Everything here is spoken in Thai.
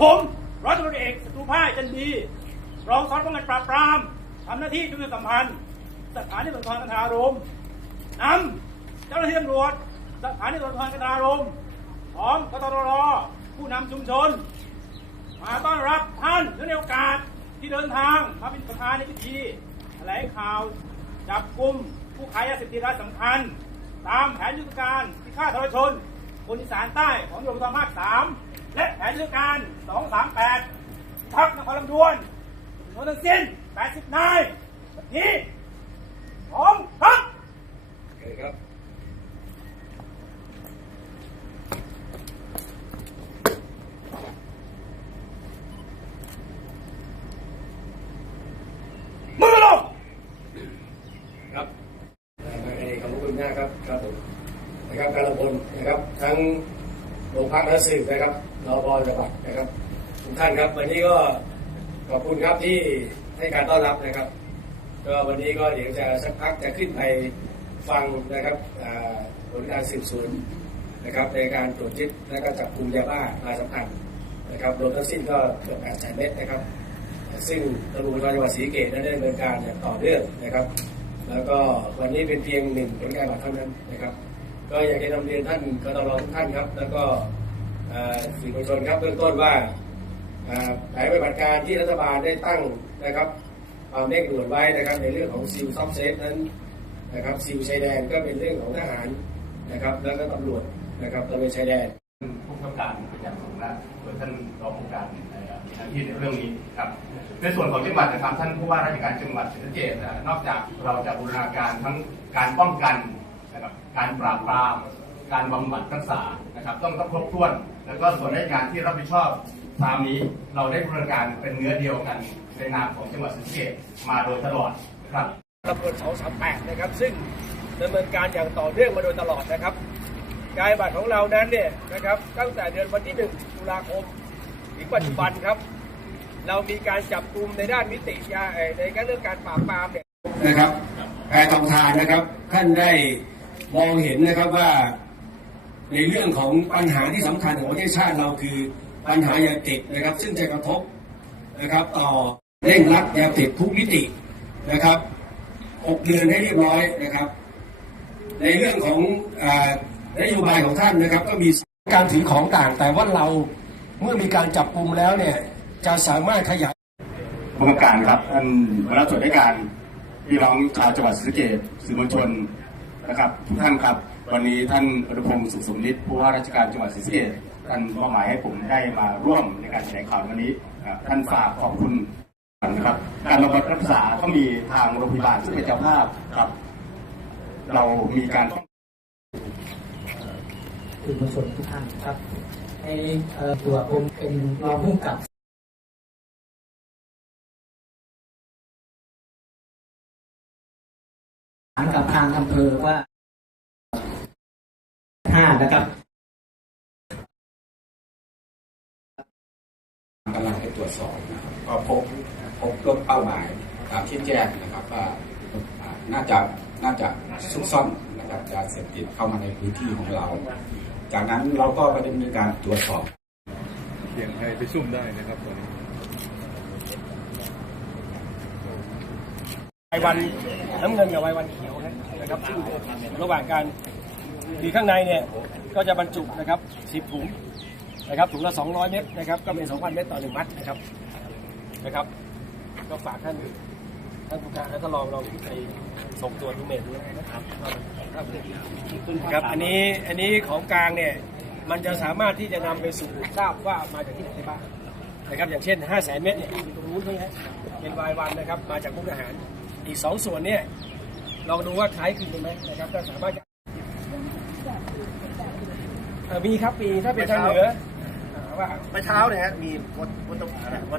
ผมร้อยตำรวจเอกศัตรูพ่ายจันดี รองสารวัตรป้องกันปราบปรามทำหน้าที่จุดสัมพันธ์สถานีตำรวจกันทารมนำเจ้าหน้าที่ตำรวจสถานีตำรวจกันทารมพร้อมกตรผู้นำชุมชน มาต้อนรับท่านในโอกาสที่เดินทางมาเป็นประธานในพิธีแถลงข่าวจับกลุ่มผู้ขายยาเสพติดรายสำคัญ ตามแผนยุทธการที่ฆ่าทรชนคนอีสานใต้ของโรงพยาบาลภาคสาม และแผนยุทธการ 238 ทักนครลำดวนจำนวนทั้งสิ้น 80 นายวันนี้พร้อมครับโอเคครับมือลงครับเอ่อในขอบคุณมากครับครับผมนะครับการละพลนะครับ ทั้งโรงพักและสืบนะครับ รอบอจังหวัดนะครับทุกท่านครับ วันนี้ก็ขอบคุณครับที่ให้การต้อนรับนะครับ ก็วันนี้ก็เดี๋ยวจะสักพักจะขึ้นไปฟังนะครับผลการสืบสวนนะครับ ในการตรวจยึดและก็จับกลุ่มยาบ้ารายสำคัญนะครับรวมทั้งสิ้นก็เกือบ8แสนเมตรนะครับ ซึ่งตำรวจจังหวัดศรีเกษนั้นได้ดำเนินการอย่างต่อเนื่องนะครับ แล้วก็วันนี้เป็นเพียงหนึ่งผลการบัตรเท่านั้นนะครับ ก็อยากจะนำเรียนท่านกตรทุกท่านครับ แล้วก็ สื่อมวลชนครับเบื้องต้นว่าแผนปฏิบัติการที่รัฐบาลได้ตั้งนะครับความเร่งด่วนไว้นะครับในเรื่องของซิลซับเซฟนั้นนะครับซิลชายแดนก็เป็นเรื่องของทหารนะครับแล้วก็ตำรวจนะครับตระเวนชายแดนผู้กำกับการเป็นอย่างสูงนะโดยท่านรองผู้การในมีหน้าที่ในเรื่องนี้ครับในส่วนของจังหวัดนะครับท่านผู้ว่าราชการจังหวัดศรีสะเกษนนอกจากเราจะบูรณาการทั้งการป้องกันนะครับการปราบปราม การบำบัดรักษานะครับ ต้องต้องครบถ้วน แล้วก็ส่วนราชการที่รับผิดชอบตามนี้เราได้บูรณาการเป็นเนื้อเดียวกันในนามของจังหวัดศรีสะเกษมาโดยตลอดครับตำรวจ238 นะครับ ซึ่งดำเนินการอย่างต่อเนื่องมาโดยตลอดนะครับการบัตรของเรานั้นเนี่ยนะครับตั้งแต่เดือนวันที่ 1 ตุลาคม ถึงปัจจุบันครับ เรามีการจับกลุ่มในด้านมิติยาเอ่อในการเรื่องการปราบปรามเนี่ยนะครับแพทองทานนะครับ ท่านได้มองเห็นนะครับว่า ในเรื่องของปัญหาที่สำคัญของประเทศชาติเราคือปัญหายาเสพติดนะครับ ซึ่งจะกระทบนะครับ ต่อเร่งรัดยาเสพติดทุกมิตินะครับหกเดือนให้เรียบร้อยนะครับ ในเรื่องของอนโยบายของท่านนะครับ ก็มีการถือของต่าง แต่ว่าเราเมื่อมีการจับกลุ่มแล้วเนี่ยจะสามารถขยายผู้กำการครับท่านหัวหน้าส่วนราชการพี่น้องชาวจังหวัดศรีสะเกษสื่อมวลชนนะครับทุกท่านครับ วันนี้ท่านอนุพงศ์สุขสมนิตผู้ว่าราชการจังหวัดศรีสะเกษท่านมอบหมายให้ผมได้มาร่วมในการแถลงข่าววันนี้ท่านฝากขอบคุณนะครับการบำบัดรักษาก็มีทางโรงพยาบาลซึ่งเป็นเจ้าภาพครับ เรามีการสื่อมวลชนทุกท่านครับในตัวผมเป็นรองผู้กำกับถามกับทางอำเภอว่า ห้านะครับกำลังไปตรวจสอบนะครับก็พบพบต้นเป้าหมายตามที่แจ้งนะครับว่าอ่าน่าจะน่าจะซุกซ่อนนะครับยาเสพติดเข้ามาในพื้นที่ของเรา จากนั้นเราก็ไปดำเนินการตรวจสอบเสียงให้ไปซุ่มได้นะครับตอนนี้ไววันน้ำเงินกับไววันเขียวนะครับซึ่งระหว่างการ ดีข้างในเนี่ยก็จะบรรจุนะครับ10ถุงนะครับถุงละ 200 เม็ดนะครับก็เป็น 2,000 เม็ดต่อหนึ่งมัดนะครับนะครับ ก็ฝากท่านท่านผู้การและท่านรองลองไปส่งตัวจทุเม็ดด้วยนะครับครับอันนี้อันนี้ของกลางเนี่ยมันจะสามารถที่จะนำไปสู่ทราบว่ามาจากที่ไหนได้บ้างนะครับอย่างเช่น 5 0 0 0 0 0 เม็ดเนี่ยตรงนู้นใช่ไหมฮะเป็นวายวันนะครับมาจากมุกดาหารอีกสองส่วนเนี่ยลองดูว่าคล้ายคลึงกันไหมนะครับก็สามารถ มีครับมีถ้าเป็นทางเหนืออ่าว่า เมื่อเช้าเนี่ยฮะมีคนคนตรง